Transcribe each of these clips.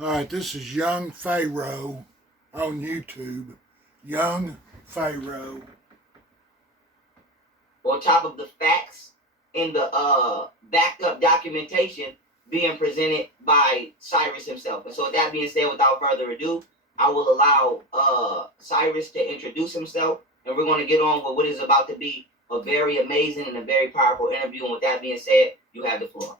All right, this is Young Pharaoh on YouTube. Young Pharaoh. On top of the facts and the backed up documentation being presented by Cyrus himself. And so with that being said, without further ado, I will allow Cyrus to introduce himself, and we're going to get on with what is about to be a very amazing and a very powerful interview. And with that being said, you have the floor.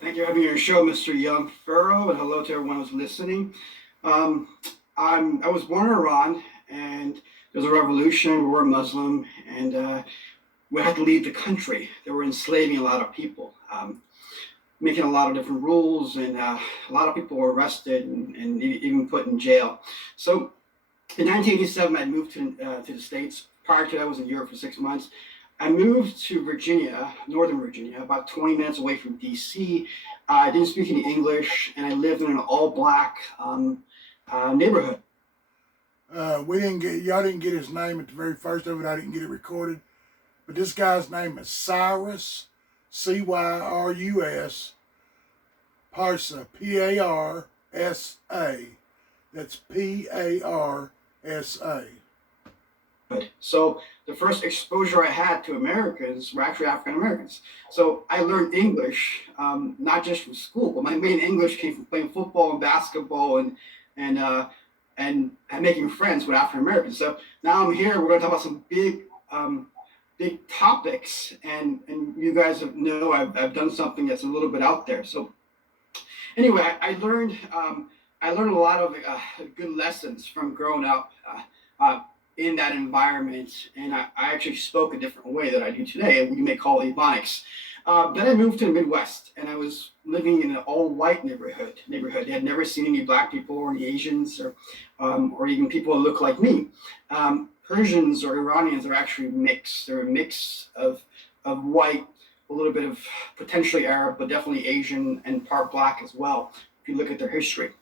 Thank you for having me on your show, Mr. Young Pharaoh, and hello to everyone who's listening. I was born in Iran, and there was a revolution. We were Muslim, and we had to leave the country. They were enslaving a lot of people, making a lot of different rules, and a lot of people were arrested and even put in jail. So in 1987, I moved to the States. Prior to that, I was in Europe for 6 months. I moved to Virginia, Northern Virginia, about 20 minutes away from DC. I didn't speak any English, and I lived in an all-black neighborhood. Y'all didn't get his name at the very first of it. I didn't get it recorded. But this guy's name is Cyrus, Cyrus, Parsa, P-A-R-S-A. That's P-A-R-S-A. So the first exposure I had to Americans were actually African Americans. So I learned English, not just from school, but my main English came from playing football and basketball and making friends with African Americans. So now I'm here. We're going to talk about some big topics, and you guys know I've done something that's a little bit out there. So anyway, I learned a lot of good lessons from growing up in that environment, and I actually spoke a different way than I do today, and we may call it Ebonics. Then I moved to the Midwest, and I was living in an all-white neighborhood. They had never seen any black people or any Asians or even people that look like me. Persians or Iranians are actually mixed. They're a mix of white, a little bit of potentially Arab, but definitely Asian and part black as well, if you look at their history.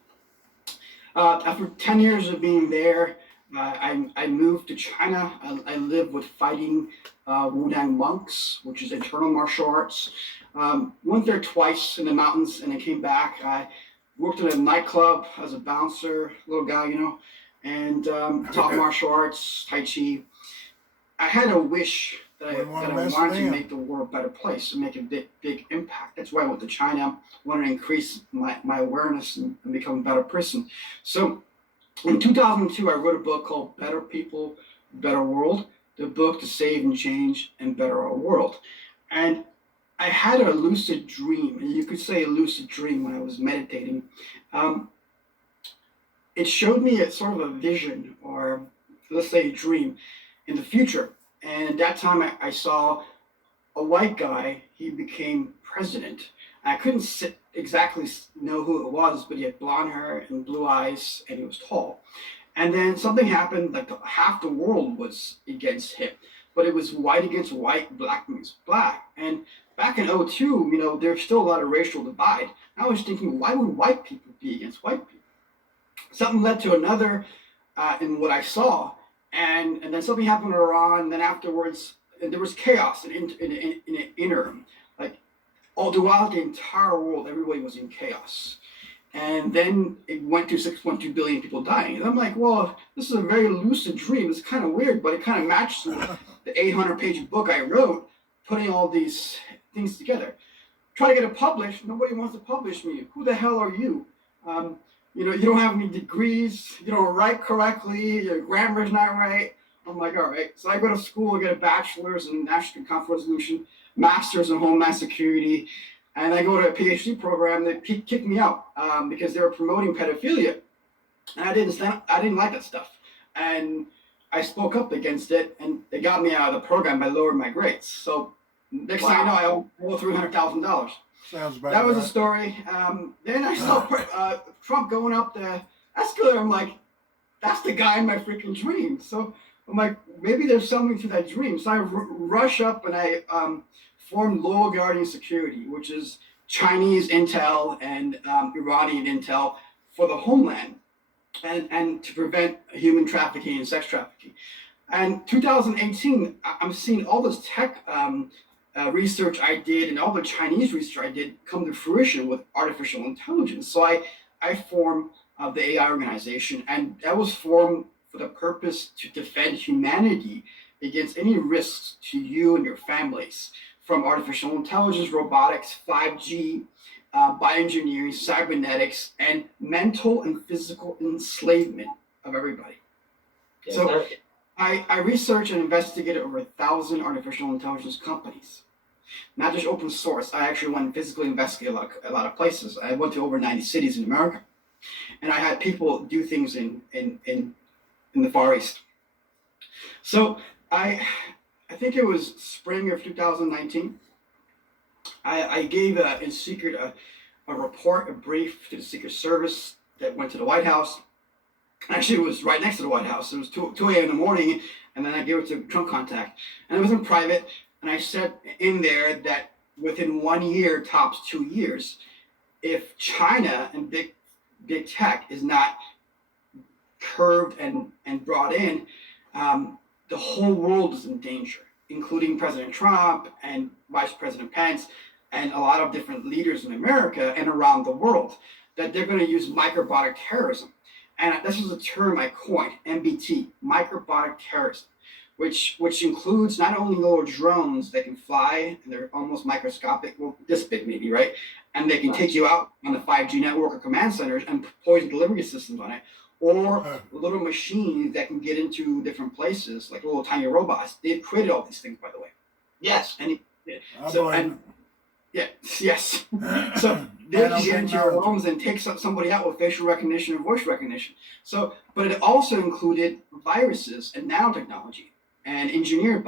After 10 years of being there, I moved to China. I lived with fighting Wudang monks, which is internal martial arts. Went there twice in the mountains, and I came back. I worked in a nightclub as a bouncer, little guy, and taught martial arts, Tai Chi. I had a wish that I wanted to make the world a better place and make a big impact. That's why I went to China. Wanted to increase my awareness and become a better person. So in 2002, I wrote a book called Better People, Better World, the book to save and change and better our world. And I had a lucid dream, and you could say a lucid dream when I was meditating. It showed me a sort of a vision, or let's say a dream, in the future. And at that time, I saw a white guy. He became president. I couldn't exactly know who it was, but he had blonde hair and blue eyes, and he was tall. And then something happened, like half the world was against him, but it was white against white, black against black. And back in 2002, there's still a lot of racial divide. I was thinking, why would white people be against white people? Something led to another in what I saw, and then something happened in Iran. And then afterwards, there was chaos in an interim. All throughout the entire world, everybody was in chaos. And then it went to 6.2 billion people dying. And I'm like, well, this is a very lucid dream. It's kind of weird, but it kind of matches the 800-page book I wrote, putting all these things together. Try to get it published. Nobody wants to publish me. Who the hell are you? You don't have any degrees. You don't write correctly. Your grammar's not right. I'm like, all right. So I go to school, get a bachelor's in national conflict resolution, master's in homeland security, and I go to a PhD program. They kicked me out because they were promoting pedophilia, and I didn't like that stuff, and I spoke up against it, and they got me out of the program by lowering my grades. So next thing I know, I owe $300,000. Sounds about That was right. a story. Then I saw Trump going up the escalator. I'm like, that's the guy in my freaking dream. So I'm like, maybe there's something to that dream. So I rush up and I formed Loyal Guardian Security, which is Chinese intel and Iranian intel for the homeland, and to prevent human trafficking and sex trafficking. And 2018, I'm seeing all this tech research I did and all the Chinese research I did come to fruition with artificial intelligence. So I formed the AI organization, and that was formed for the purpose to defend humanity against any risks to you and your families from artificial intelligence, robotics, 5G, bioengineering, cybernetics, and mental and physical enslavement of everybody. Yes, So sir. I researched and investigated over 1,000 artificial intelligence companies, not just open source. I actually went and physically investigated a lot of places. I went to over 90 cities in America, and I had people do things in the Far East. So I think it was spring of 2019. I gave in secret a report, a brief to the Secret Service that went to the White House. Actually, it was right next to the White House. It was 2 a.m. in the morning, and then I gave it to Trump contact. And it was in private, and I said in there that within 1 year, tops 2 years, if China and big tech is not curbed and brought in, the whole world is in danger, including President Trump and Vice President Pence and a lot of different leaders in America and around the world, that they're going to use microbiota terrorism. And this was a term I coined, MBT, microbiota terrorism, which includes not only little drones that can fly, and they're almost microscopic, well, this big maybe, right? And they can take you out on the 5G network or command centers and poison delivery systems on it, or little machines that can get into different places, like little tiny robots. They've created all these things, by the way. Yes. And yes. So they can get into your homes and take somebody out with facial recognition or voice recognition. So, but it also included viruses and nanotechnology and engineered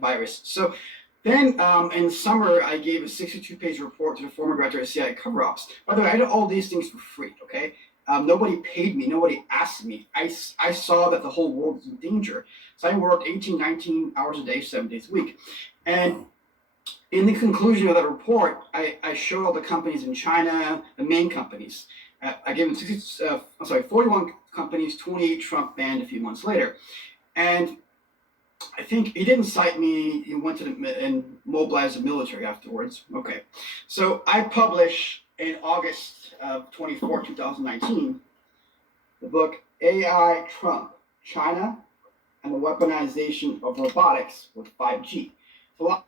viruses. So then in summer, I gave a 62-page report to the former director of CIA cover ops. By the way, I did all these things for free, okay? Nobody paid me. Nobody asked me. I saw that the whole world was in danger. So I worked 18, 19 hours a day, 7 days a week. And in the conclusion of that report, I showed all the companies in China, the main companies. I gave them 41 companies, 28 Trump banned a few months later. And I think he didn't cite me. He went to and mobilized the military afterwards. Okay. So I published in August of 2019, the book AI Trump, China and the Weaponization of Robotics with 5G. So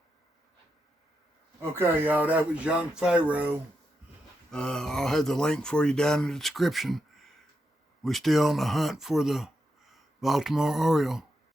Okay, y'all, that was Young Pharaoh. I'll have the link for you down in the description. We're still on the hunt for the Baltimore Oriole.